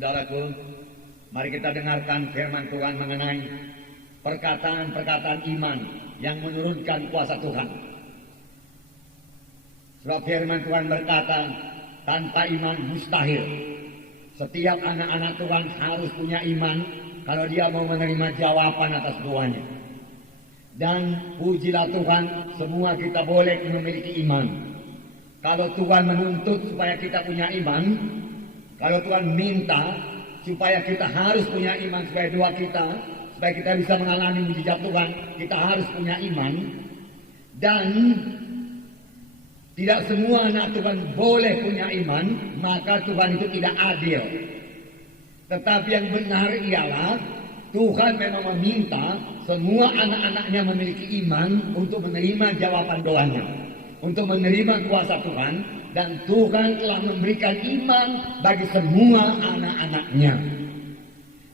Saudaraku, mari kita dengarkan firman Tuhan mengenai perkataan-perkataan iman yang menurunkan kuasa Tuhan. Sebab firman Tuhan berkata, tanpa iman mustahil. Setiap anak-anak Tuhan harus punya iman kalau dia mau menerima jawaban atas doanya. Dan pujilah Tuhan, semua kita boleh memiliki iman. Kalau Tuhan menuntut supaya kita punya iman, kalau Tuhan minta supaya kita harus punya iman supaya doa kita, supaya kita bisa mengalami mujizat Tuhan, kita harus punya iman. Dan tidak semua anak Tuhan boleh punya iman, maka Tuhan itu tidak adil. Tetapi yang benar ialah Tuhan memang meminta semua anak-anaknya memiliki iman untuk menerima jawaban doanya, untuk menerima kuasa Tuhan. Dan Tuhan telah memberikan iman bagi semua anak-anaknya.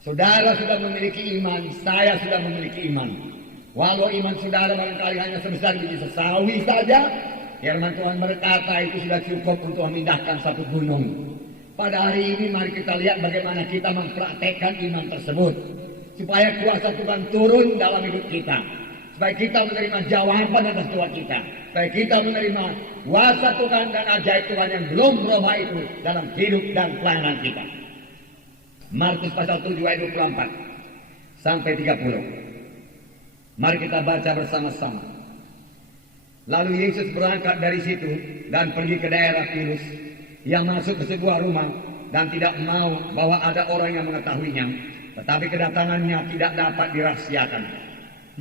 Saudara sudah memiliki iman, saya sudah memiliki iman. Walau iman saudara barangkali hanya sebesar biji sesawi saja, firman Tuhan berkata itu sudah cukup untuk memindahkan satu gunung. Pada hari ini mari kita lihat bagaimana kita mempraktekkan iman tersebut, supaya kuasa Tuhan turun dalam hidup kita, supaya kita menerima jawaban atas doa kita, supaya kita menerima kuasa Tuhan dan ajaib Tuhan yang belum berubah itu dalam hidup dan pelayanan kita. Markus pasal 7 ayat 24 sampai 30. Mari kita baca bersama-sama. Lalu Yesus berangkat dari situ dan pergi ke daerah Tirus. Ia masuk ke sebuah rumah dan tidak mau bahwa ada orang yang mengetahuinya, tetapi kedatangannya tidak dapat dirahasiakan.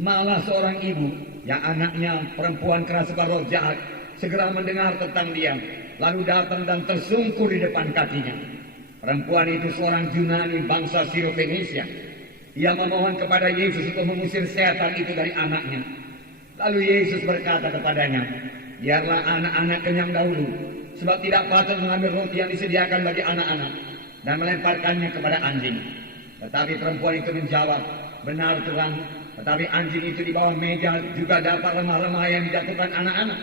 Malah seorang ibu yang anaknya perempuan kerasukan roh jahat segera mendengar tentang dia, lalu datang dan tersungkur di depan kakinya. Perempuan itu seorang Yunani bangsa Sirofenisia. Ia memohon kepada Yesus untuk mengusir setan itu dari anaknya. Lalu Yesus berkata kepadanya, biarlah anak-anak kenyang dahulu, sebab tidak patut mengambil roti yang disediakan bagi anak-anak dan melemparkannya kepada anjing. Tetapi perempuan itu menjawab, benar Tuhan, tetapi anjing itu di bawah meja juga dapat lemah-lemah yang dijatuhkan anak-anak.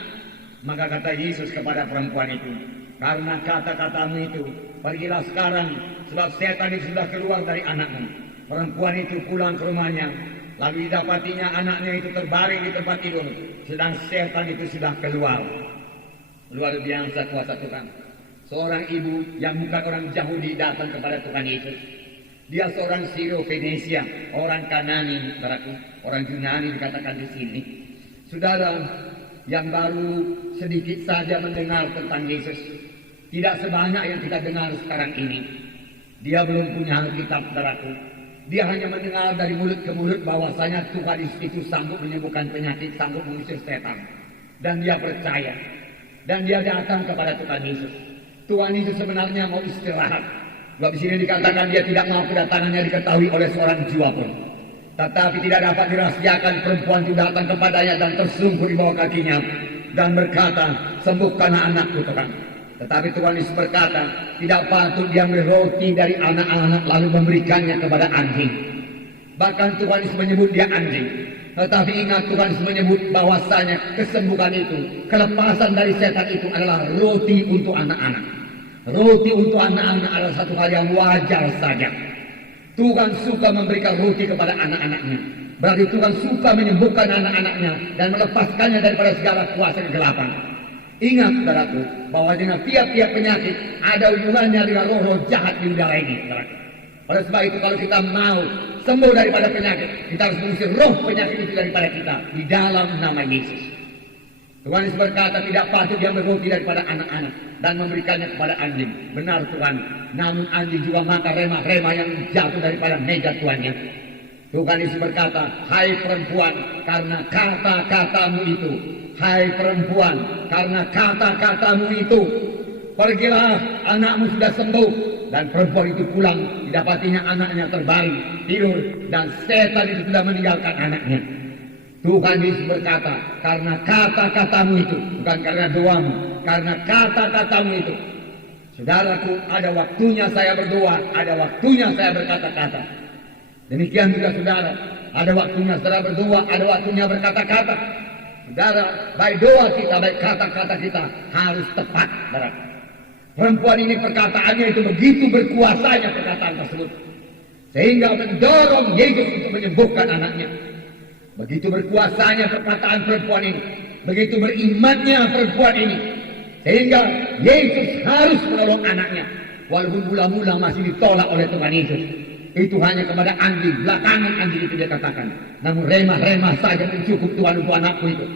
Maka kata Yesus kepada perempuan itu, karena kata-katamu itu, pergilah sekarang, sebab setan itu sudah keluar dari anakmu. Perempuan itu pulang ke rumahnya, lalu didapatinya anaknya itu terbaring di tempat tidur, sedang setan itu sudah keluar. Luar biasa kuasa Tuhan. Seorang ibu yang bukan orang Yahudi datang kepada Tuhan Yesus. Dia seorang Sirofenisia, orang Kanani, orang Yunani dikatakan di sini. Saudara yang baru sedikit saja mendengar tentang Yesus, tidak sebanyak yang kita dengar sekarang ini. Dia belum punya Alkitab, saudaraku. Dia hanya mendengar dari mulut ke mulut bahwasanya Tuhan itu sanggup menyembuhkan penyakit, sanggup mengusir setan. Dan dia percaya. Dan dia datang kepada Tuhan Yesus. Tuhan Yesus sebenarnya mau istirahat. Sebab di sini dikatakan dia tidak mau kedatangannya diketahui oleh seorang jiwa pun. Tetapi tidak dapat dirahasiakan, perempuan itu datang kepadanya dan tersungkur di bawah kakinya dan berkata, sembuhkanlah anakku Tuhan. Tetapi Tuhan Yesus berkata, tidak patut dia ambil roti dari anak-anak lalu memberikannya kepada anjing. Bahkan Tuhan Yesus menyebut dia anjing. Tetapi ingat, Tuhan Yesus menyebut bahwasanya kesembuhan itu, kelepasan dari setan itu adalah roti untuk anak-anak. Roti untuk anak-anak adalah satu hal yang wajar saja. Tuhan suka memberikan roti kepada anak-anaknya. Berarti Tuhan suka menyembuhkan anak-anaknya dan melepaskannya daripada segala kuasa kegelapan. Ingat saudaraku, bahwa dengan tiap-tiap penyakit ada hubungannya dengan roh-roh jahat di udara ini, saudaraku. Oleh sebab itu kalau kita mau sembuh daripada penyakit, kita harus mengusir roh penyakit itu daripada kita di dalam nama Yesus. Tuhan Yesus berkata tidak patut diambil roti daripada anak-anak dan memberikannya kepada anjing. Benar Tuhan, namun anjing juga makan remah-remah yang jatuh daripada meja tuannya. Tuhan Yesus berkata, hai perempuan, karena kata-katamu itu, hai perempuan, karena kata-katamu itu, pergilah, anakmu sudah sembuh. Dan perempuan itu pulang, didapatinya anaknya terbaring, tidur, dan setan itu sudah meninggalkan anaknya. Tuhan Yesus berkata, karena kata-katamu itu, bukan karena doamu, karena kata-katamu itu. Saudaraku, ada waktunya saya berdoa, ada waktunya saya berkata-kata. Demikian juga saudara, ada waktunya saudara berdoa, ada waktunya berkata-kata. Saudara, baik doa kita, baik kata-kata kita harus tepat, saudara. Perempuan ini perkataannya itu begitu berkuasanya perkataan tersebut, sehingga mendorong Yesus untuk menyembuhkan anaknya. Begitu berkuasanya perkataan perempuan ini, begitu berimannya perempuan ini, sehingga Yesus harus menolong anaknya. Walaupun mula-mula masih ditolak oleh Tuhan Yesus. Itu hanya kepada anjing, belakangan anjing itu dia katakan. Namun remah-remah saja cukup Tuhan untuk anakku itu.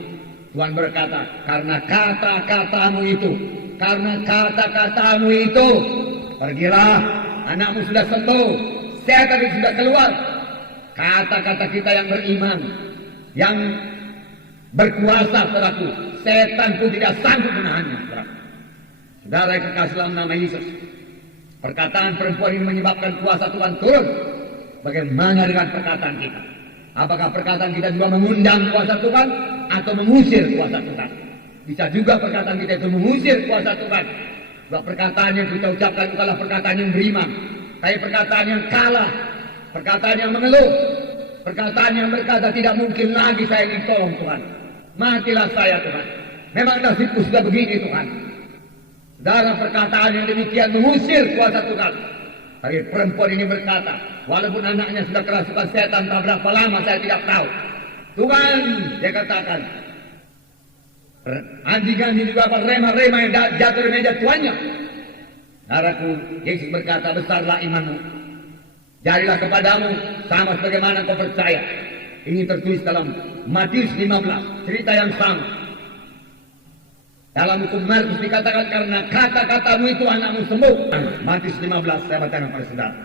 Tuhan berkata, karena kata-katamu itu, pergilah, anakmu sudah sembuh, setan itu sudah keluar. Kata-kata kita yang beriman, yang berkuasa, saudaraku, setan pun tidak sanggup menahannya, saudara. Saudara yang kekasih dalam nama Yesus, perkataan perempuan ini menyebabkan kuasa Tuhan turun. Bagaimana dengan perkataan kita? Apakah perkataan kita juga mengundang kuasa Tuhan atau mengusir kuasa Tuhan? Bisa juga perkataan kita itu mengusir kuasa Tuhan. Sebab perkataan yang kita ucapkan bukanlah perkataan yang beriman, tapi perkataan yang kalah, perkataan yang mengeluh, perkataan yang berkata tidak mungkin lagi saya ingin tolong Tuhan. Matilah saya Tuhan. Memang nasibku sudah begini Tuhan. Saudara, perkataan yang demikian mengusir kuasa Tuhan. Tapi perempuan ini berkata, walaupun anaknya sudah kerasukan setan tak berapa lama saya tidak tahu. Tuhan, dia katakan, anjing-anjing juga apa remah-remah yang jatuh di meja tuannya. Saudaraku, Yesus berkata, besarlah imanmu. Jadilah kepadamu sama sebagaimana kau percaya. Ini tertulis dalam Matius 15, cerita yang sama. Dalam hukum Markus dikatakan karena kata-katamu itu anakmu sembuh. Matius 15 saya bacakan pada saudara.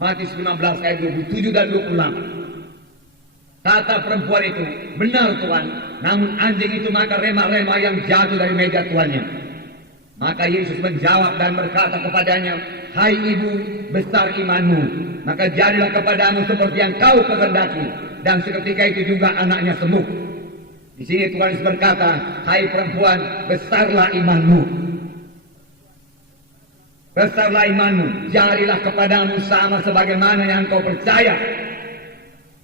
Matius 15 ayat 27 dan 28. Kata perempuan itu, benar Tuhan, namun anjing itu makan remah-remah yang jatuh dari meja tuannya. Maka Yesus menjawab dan berkata kepadanya, hai ibu, besar imanmu, maka jadilah kepadamu seperti yang kau kehendaki. Dan seketika itu juga anaknya sembuh. Di sini Tuhan Yesus berkata, hai perempuan, besarlah imanmu. Besarlah imanmu, jadilah kepadamu sama sebagaimana yang kau percaya.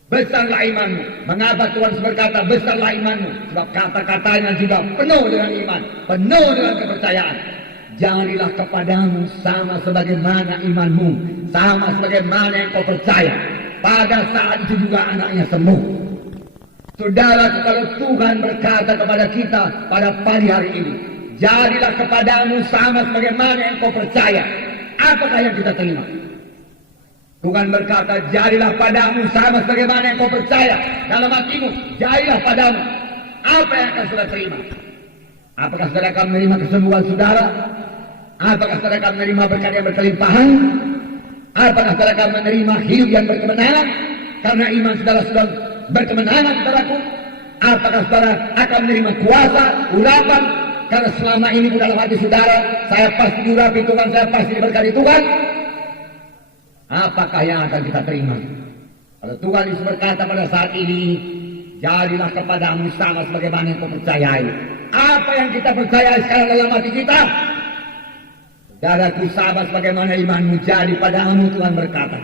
Besarlah imanmu. Mengapa Tuhan Yesus berkata besarlah imanmu? Sebab kata-katanya juga penuh dengan iman, penuh dengan kepercayaan. Jadilah kepadamu sama sebagaimana imanmu, sama sebagaimana yang kau percaya. Pada saat itu juga anaknya sembuh. Saudara, kalau Tuhan berkata kepada kita pada pagi hari ini, jadilah kepadamu sama sebagaimana yang kau percaya, apakah yang kita terima? Tuhan berkata, jadilah padamu sama sebagaimana yang kau percaya. Dalam hatimu, jadilah padamu. Apa yang akan saudara terima? Apakah saudara akan menerima kesembuhan saudara? Apakah saudara akan menerima berkat yang berkelimpahan? Apakah saudara akan menerima hidup yang berkemenangan? Karena iman saudara sudah berkemenangan, saudaraku. Apakah saudara akan menerima kuasa, urapan? Karena selama ini di dalam hati saudara, saya pasti diurapi Tuhan, saya pasti diberkati Tuhan. Apakah yang akan kita terima? Kalau Tuhan Yesus berkata pada saat ini, jadilah kepadamu sama sebagaimana yang kau percayai. Apa yang kita percayai sekarang dalam hati kita? Saudaraku, sahabat, sebagaimana imanmu jadi padamu, Tuhan berkata.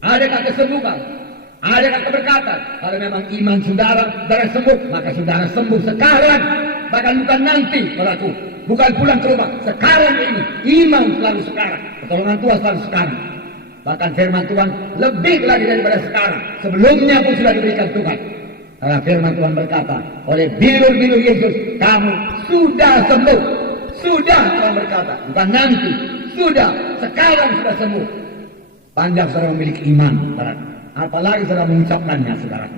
Adakah kesembuhan? Adakah keberkatan? Kalau memang iman saudara sembuh, maka saudara sembuh sekarang, bahkan bukan nanti, saudaraku. Bukan pulang ke rumah, sekarang ini. Iman selalu sekarang, pertolongan Tuhan selalu sekarang. Bahkan firman Tuhan lebih lagi daripada sekarang. Sebelumnya pun sudah diberikan Tuhan. Karena firman Tuhan berkata, oleh bilur-bilur Yesus, kamu sudah sembuh. Sudah, Tuhan berkata, bukan nanti. Sudah, sekarang sudah sembuh. Panjang saudara memiliki iman, saudara. Apalagi saudara mengucapkannya, saudara.